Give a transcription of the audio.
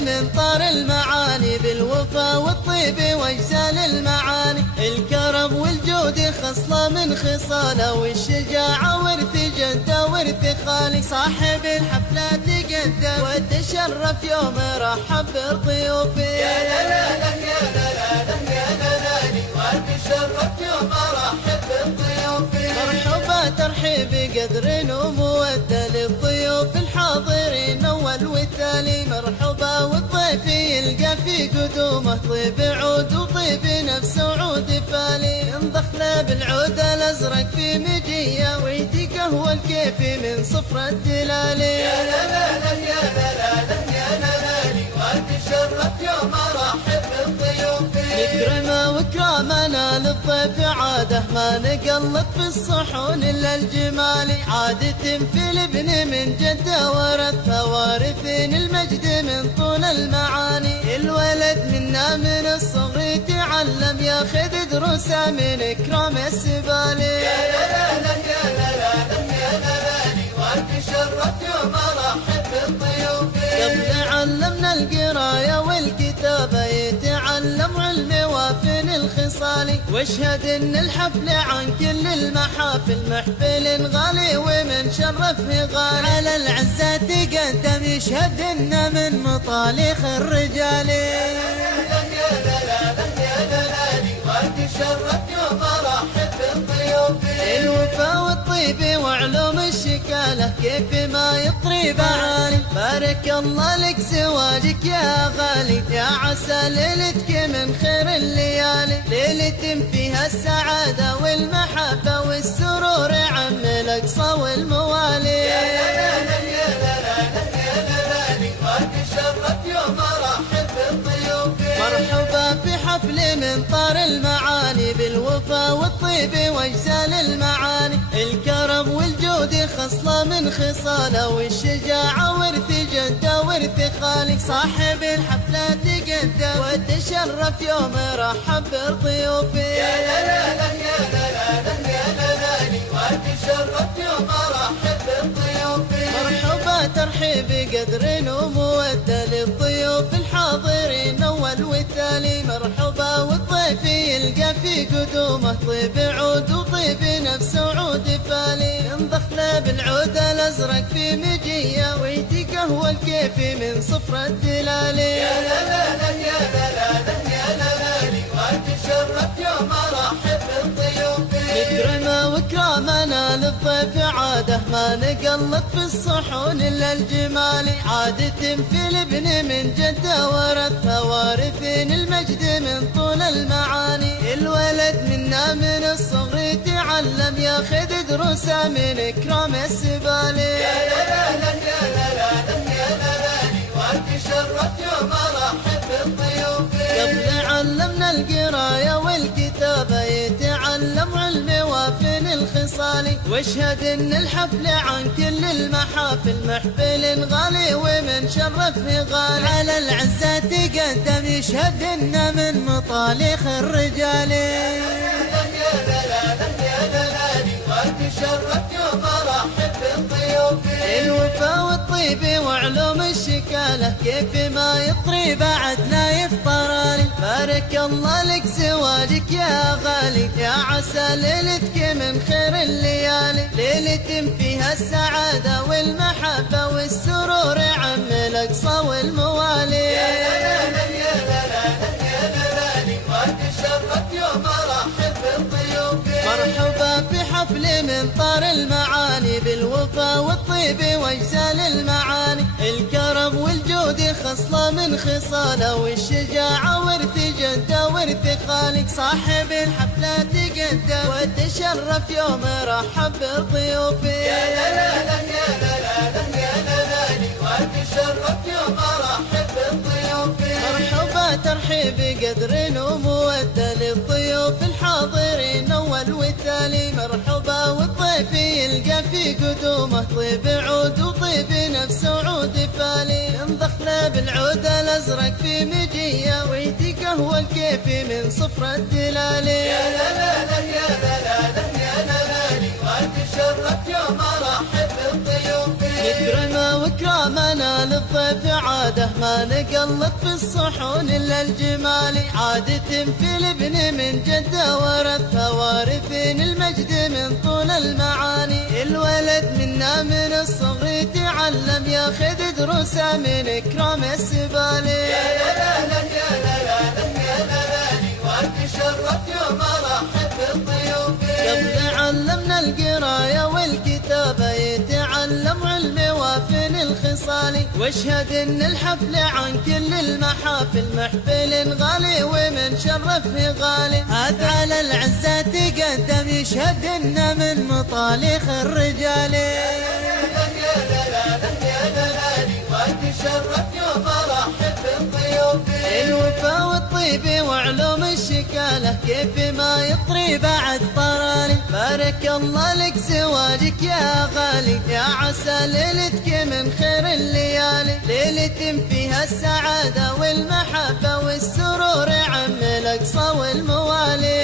من طار المعاني بالوفا والطيب واجزال المعاني. الكرم والجود خصلة من خصاله، والشجاعة ورث جده ورث خالي. صاحب الحفلة تقدم وتشرف يوم رحب بضيوفه. يا لا يا لا يا لالي وتشرف يوم رحب بضيوفه. مرحبا ترحيب بقدر ومودة للضيوف الحاضرين اول والتالي. مرحبا والضيف يلقى في قدومه طيب عود وطيب نفس وعود فالي. انضخ له بالعود الازرق في مجيه، ويدي قهوه الكيفي من صفر الدلالي. يا لا يا لالي وتشرف يوم رحب بضيوفه. نكرمه وكرامنا للضيف عاده، ما نقلط في الصحون الا الجمالي. عادة في الابن من جده ورثها، وارثين المجد من طول المعاني. الولد منا من الصغر يتعلم، ياخذ دروسه من اكرام السبالي. يا لالي وتشرف يوم رحب بضيوفه. قبل علمنا القرايه والكتابه، يتعلم علم وافن الخصالي. واشهد ان الحفل عن كل المحافل محفل غالي، ومن شرفه غالي. على العزة تقدم يشهد ان من مطالخ الرجال. يا لالي وتشرف يوم رحب بضيوفه. الوفا والطيب وعلوم الشكاله، كيف ما يطري بعالي. بارك الله لك زواجك يا غالي، يا عسى ليلتك من خير الليالي. ليلة فيها السعادة والمحبة والسرور عم الأقصى والموالي. يا لالي وتشرف يوم رحب بضيوفه. مرحبا في حفل من طار المعاني بالوفا والطيب واجزال المعاني. الكرم والجود خصلة من خصاله، والشجاعة ورث جده ورث خالي. صاحب الحفلة تقدم وتشرف يوم رحب بضيوفه. يا لالي وتشرف يوم رحب بضيوفه. مرحبا ترحيب بقدر ومودة للضيوف الحاضرين اول والتالي. مرحبا والضيف يلقى في قدومه طيب عود وطيب نفس وعود فالي. انضخ له بالعود الازرق في مجيه، ويدي قهوه الكيفي من صفر الدلالي. يا لالي وتشرف يوم رحب بضيوفه. نكرمه وكرامنا للضيف عاده، ما نقلط في الصحون الا الجمالي. عادة في الابن من جده ورثها، وارثين المجد من طول المعاني. الولد منا من الصغر يتعلم، ياخذ دروسه من اكرام السبالي. يا لالي وتشرف يوم رحب بضيوفه. قبل علمنا القرايه والكتابه، يتعلم علم وافن الخصالي. واشهد ان الحفل عن كل المحافل محفل غالي، ومن شرفه غالي. على العزة تقدم يشهد ان من مطالخ الرجال. يا لالي وتشرف يوم رحب بضيوفه. الوفا والطيب وعلوم الشكاله، كيف ما يطري بعد لا يفطراني. بارك الله لك زواجك يا غالي، يا عسى ليلتك من خير الليالي. ليلة فيها السعادة والمحبة والسرور عم الأقصى والموالي. يا لالي وتشرف يوم رحب بضيوفه. مرحبا في حفل من طار المعاني بالوفا والطيب واجزال المعاني. الكرم والجود خصلة من خصاله، والشجاعة ورث جده ورث خالي. صاحب الحفلة تقدم وتشرف يوم رحب بضيوفه. يا لالي وتشرف يوم رحب بضيوفه. مرحبا ترحيب بقدر ومودة للضيوف الحاضرين اول والتالي. مرحبا والضيف يلقى في قدومه طيب عود وطيب نفس وعود فالي. انضخ له بالعود الازرق في مجيه، ويدي قهوه الكيفي من صفر الدلالي. يا لالي وتشرف يوم رحب بضيوفه. نكرمه وكرامنا للضيف عاده ما نقلط في الصحون الا الجمالي عادة في الابن من جده ورثها وارثين المجد من طول المعاني الولد منا من الصغر يتعلم ياخذ دروسه من اكرام السبالي يا لا لا يا لا لا يا لا لا واتشرف يوم ارحب بالضيوف قبل علمنا القرايه والكتابه يتعلم علم وافن الخصال واشهد ان الحفل عن كل المحافل محفل غالي ومن شرفه غالي هذا على العزه تقدم يشهد ان من مطالخ الرجال واتشرف يوم ارحب بالضيوف الوفا والطيب وعلوم الشكاله كيف ما يطري بعد طرالي بارك الله لك زواجك يا غالي يا عسى ليلتك من خير الليالي ليلة فيها السعادة والمحبة والسرور عم الأقصى والموالي